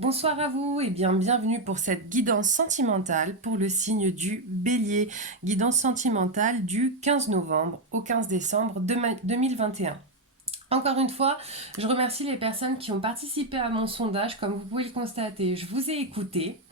Bonsoir à vous et bienvenue pour cette guidance sentimentale pour le signe du Bélier. Guidance sentimentale du 15 novembre au 15 décembre 2021. Encore une fois, je remercie les personnes qui ont participé à mon sondage. Comme vous pouvez le constater, je vous ai écouté.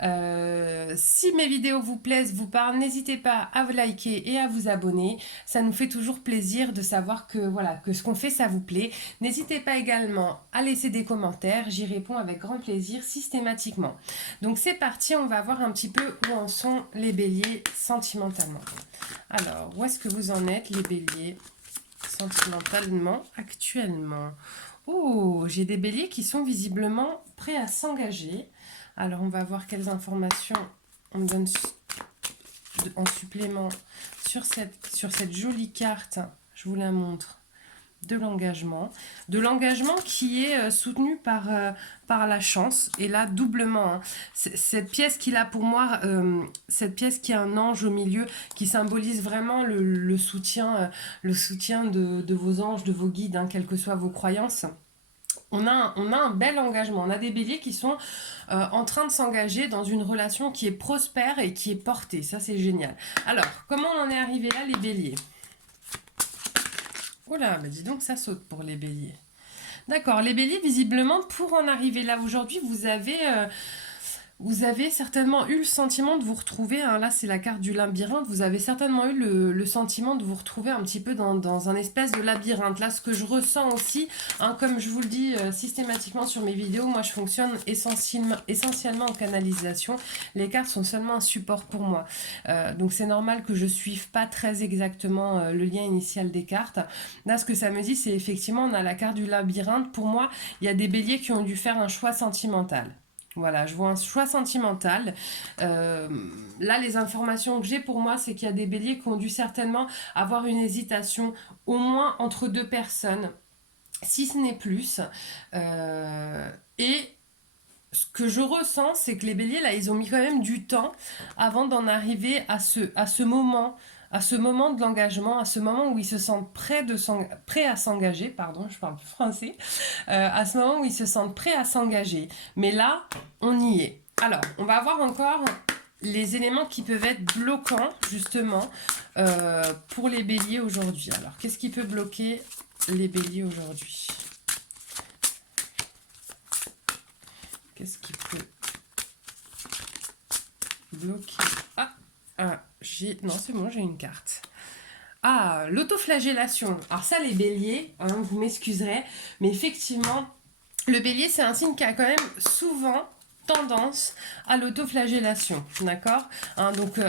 Si mes vidéos vous plaisent, vous parlent, n'hésitez pas à vous liker et à vous abonner. Ça nous fait toujours plaisir de savoir que voilà, que ce qu'on fait, ça vous plaît. N'hésitez pas également à laisser des commentaires. J'y réponds avec grand plaisir systématiquement. Donc c'est parti, on va voir un petit peu où en sont les béliers sentimentalement. Alors, où est-ce que vous en êtes les béliers sentimentalement actuellement? Oh, j'ai des béliers qui sont visiblement prêts à s'engager. Alors, on va voir quelles informations on me donne en supplément sur cette jolie carte. Je vous la montre. De l'engagement. De l'engagement qui est soutenu par la chance. Et là, doublement. Hein. Cette pièce qu'il a pour moi, cette pièce qui a un ange au milieu, qui symbolise vraiment le soutien de vos anges, de vos guides, hein, quelles que soient vos croyances. On a un bel engagement. On a des béliers qui sont en train de s'engager dans une relation qui est prospère et qui est portée. Ça, c'est génial. Alors, comment on en est arrivé là, les béliers? Oh là, bah dis donc, ça saute pour les béliers. D'accord, les béliers, visiblement, pour en arriver là aujourd'hui, vous avez certainement eu le sentiment de vous retrouver, hein, là c'est la carte du labyrinthe, vous avez certainement eu le sentiment de vous retrouver un petit peu dans un espèce de labyrinthe. Là, ce que je ressens aussi, hein, comme je vous le dis systématiquement sur mes vidéos, moi je fonctionne essentiellement en canalisation. Les cartes sont seulement un support pour moi. Donc c'est normal que je suive pas très exactement le lien initial des cartes. Là, ce que ça me dit, c'est effectivement, on a la carte du labyrinthe. Pour moi, il y a des béliers qui ont dû faire un choix sentimental. Voilà, je vois un choix sentimental. Là, les informations que j'ai pour moi, c'est qu'il y a des béliers qui ont dû certainement avoir une hésitation au moins entre deux personnes, si ce n'est plus. Et ce que je ressens, c'est que les béliers, là, ils ont mis quand même du temps avant d'en arriver à ce moment de l'engagement, à ce moment où ils se sentent prêts à s'engager, pardon, je parle plus français, à ce moment où ils se sentent prêts à s'engager. Mais là, on y est. Alors, on va voir encore les éléments qui peuvent être bloquants, justement, pour les béliers aujourd'hui. Alors, qu'est-ce qui peut bloquer les béliers aujourd'hui? Qu'est-ce qui peut bloquer? Non, c'est bon, j'ai une carte. Ah, l'autoflagellation. Alors ça, les béliers, hein, vous m'excuserez, mais effectivement, le bélier, c'est un signe qui a quand même souvent tendance à l'autoflagellation, d'accord, hein, donc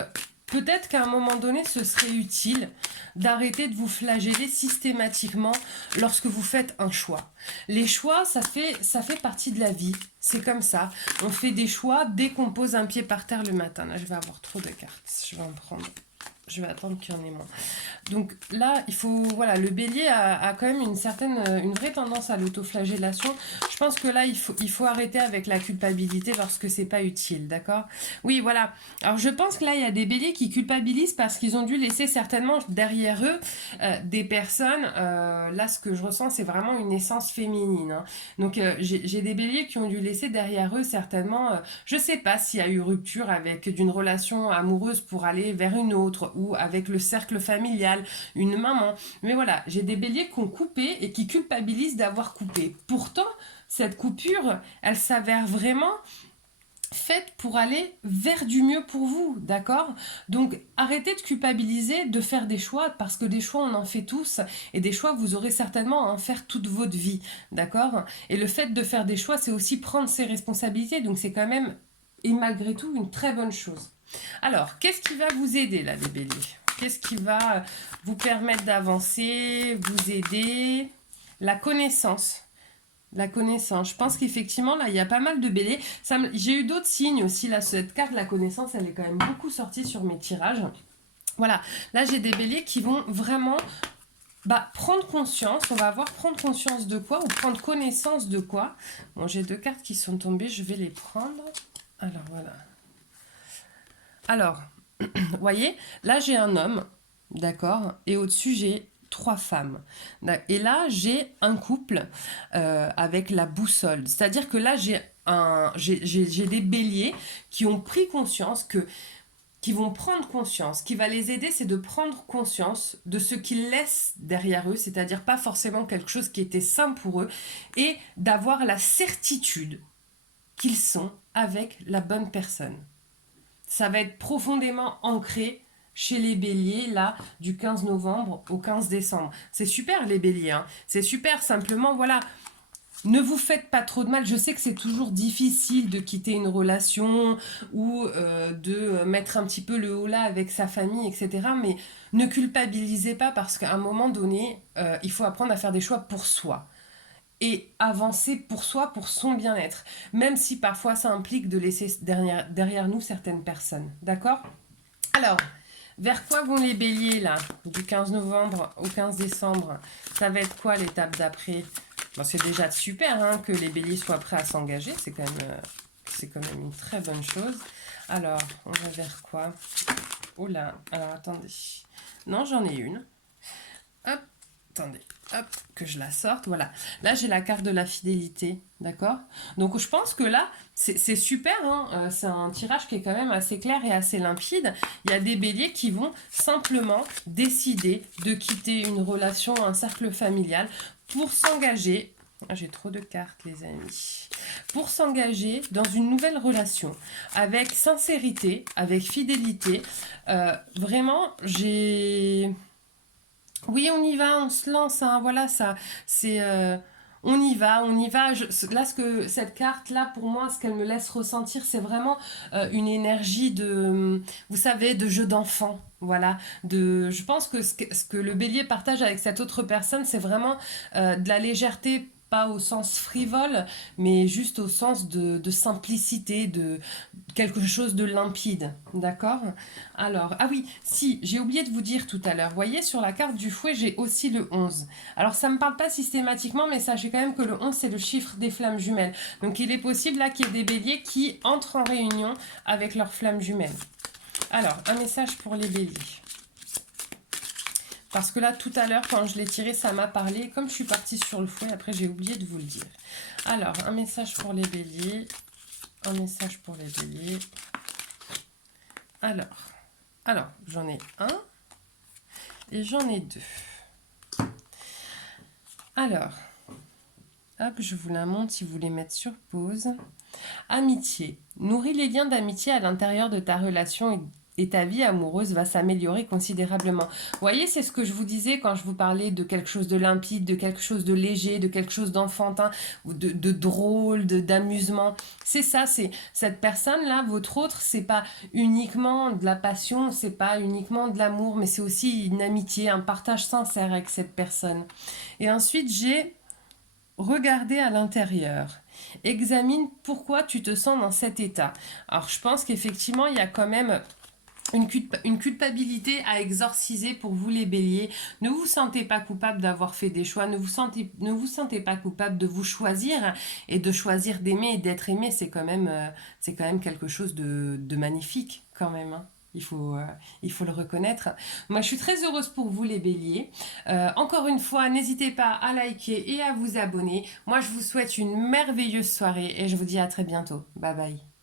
peut-être qu'à un moment donné, ce serait utile d'arrêter de vous flageller systématiquement lorsque vous faites un choix. Les choix, ça fait partie de la vie. C'est comme ça. On fait des choix dès qu'on pose un pied par terre le matin. Là, je vais avoir trop de cartes. Je vais en prendre. Je vais attendre qu'il y en ait moins. Donc là, voilà, le bélier a quand même une vraie tendance à l'autoflagellation. Je pense que là, il faut arrêter avec la culpabilité lorsque c'est pas utile, d'accord? Oui, voilà. Alors je pense que là, il y a des béliers qui culpabilisent parce qu'ils ont dû laisser certainement derrière eux des personnes. Là, ce que je ressens, c'est vraiment une essence féminine. Hein. Donc j'ai des béliers qui ont dû laisser derrière eux certainement. Je sais pas s'il y a eu rupture avec d'une relation amoureuse pour aller vers une autre ou avec le cercle familial, une maman. Mais voilà, j'ai des béliers qui ont coupé et qui culpabilisent d'avoir coupé. Pourtant, cette coupure, elle s'avère vraiment faite pour aller vers du mieux pour vous, d'accord? Donc arrêtez de culpabiliser, de faire des choix, parce que des choix on en fait tous, et des choix vous aurez certainement à en faire toute votre vie, d'accord? Et le fait de faire des choix, c'est aussi prendre ses responsabilités, donc c'est quand même, et malgré tout, une très bonne chose. Alors, qu'est-ce qui va vous aider là, les béliers? Qu'est-ce qui va vous permettre d'avancer, vous aider? La connaissance. La connaissance. Je pense qu'effectivement, là, il y a pas mal de béliers. J'ai eu d'autres signes aussi. Là, cette carte, la connaissance, elle est quand même beaucoup sortie sur mes tirages. Voilà. Là, j'ai des béliers qui vont vraiment prendre conscience. On va voir prendre conscience de quoi ou prendre connaissance de quoi. Bon, j'ai deux cartes qui sont tombées. Je vais les prendre. Alors, voilà. Alors, vous voyez, là, j'ai un homme. D'accord. Et au-dessus, j'ai 3 femmes. Et là, j'ai un couple avec la boussole. C'est-à-dire que là, j'ai des béliers qui ont pris conscience qui vont prendre conscience. Ce qui va les aider, c'est de prendre conscience de ce qu'ils laissent derrière eux, c'est-à-dire pas forcément quelque chose qui était sain pour eux, et d'avoir la certitude qu'ils sont avec la bonne personne. Ça va être profondément ancré chez les béliers, là, du 15 novembre au 15 décembre. C'est super, les béliers, hein. C'est super, simplement, voilà. Ne vous faites pas trop de mal. Je sais que c'est toujours difficile de quitter une relation ou de mettre un petit peu le haut là avec sa famille, etc. Mais ne culpabilisez pas parce qu'à un moment donné, il faut apprendre à faire des choix pour soi et avancer pour soi, pour son bien-être. Même si parfois ça implique de laisser derrière nous certaines personnes. D'accord? Alors, vers quoi vont les béliers là, du 15 novembre au 15 décembre? Ça va être quoi l'étape d'après? Bon, c'est déjà super hein, que les béliers soient prêts à s'engager, c'est quand même une très bonne chose. Alors, on va vers quoi? Oh là, alors attendez. Non, j'en ai une. Hop, attendez, hop, que je la sorte. Voilà. Là, j'ai la carte de la fidélité, d'accord? Donc, je pense que là, c'est super. Hein, c'est un tirage qui est quand même assez clair et assez limpide. Il y a des béliers qui vont simplement décider de quitter une relation, un cercle familial pour s'engager. J'ai trop de cartes, les amis. Pour s'engager dans une nouvelle relation avec sincérité, avec fidélité. Vraiment, j'ai... Oui, on y va, on se lance, hein, voilà, ça, c'est... on y va, on y va. Là, cette carte-là, pour moi, ce qu'elle me laisse ressentir, c'est vraiment une énergie de, vous savez, de jeu d'enfant. Voilà, je pense que ce que le bélier partage avec cette autre personne, c'est vraiment de la légèreté, pas au sens frivole, mais juste au sens de simplicité, de quelque chose de limpide. D'accord? Alors, ah oui, si, j'ai oublié de vous dire tout à l'heure. Vous voyez, sur la carte du fouet, j'ai aussi le 11. Alors, ça ne me parle pas systématiquement, mais sachez quand même que le 11, c'est le chiffre des flammes jumelles. Donc, il est possible là qu'il y ait des béliers qui entrent en réunion avec leurs flammes jumelles. Alors, un message pour les béliers. Parce que là, tout à l'heure, quand je l'ai tiré, ça m'a parlé. Comme je suis partie sur le fouet, après, j'ai oublié de vous le dire. Alors, un message pour les béliers. Un message pour les béliers. Alors, j'en ai un et j'en ai deux. Alors, hop, je vous la montre si vous voulez mettre sur pause. Amitié. Nourris les liens d'amitié à l'intérieur de ta relation et ta vie amoureuse va s'améliorer considérablement. Vous voyez, c'est ce que je vous disais quand je vous parlais de quelque chose de limpide, de quelque chose de léger, de quelque chose d'enfantin, ou de drôle, d'amusement. C'est ça, c'est cette personne-là, votre autre, c'est pas uniquement de la passion, c'est pas uniquement de l'amour, mais c'est aussi une amitié, un partage sincère avec cette personne. Et ensuite, j'ai regardé à l'intérieur. Examine pourquoi tu te sens dans cet état. Alors, je pense qu'effectivement, il y a quand même une culpabilité à exorciser pour vous les béliers. Ne vous sentez pas coupable d'avoir fait des choix, ne vous sentez pas coupable de vous choisir et de choisir d'aimer et d'être aimé, c'est quand même quelque chose de magnifique quand même. Hein. Il faut le reconnaître. Moi, je suis très heureuse pour vous, les béliers. Encore une fois, n'hésitez pas à liker et à vous abonner. Moi, je vous souhaite une merveilleuse soirée et je vous dis à très bientôt. Bye bye.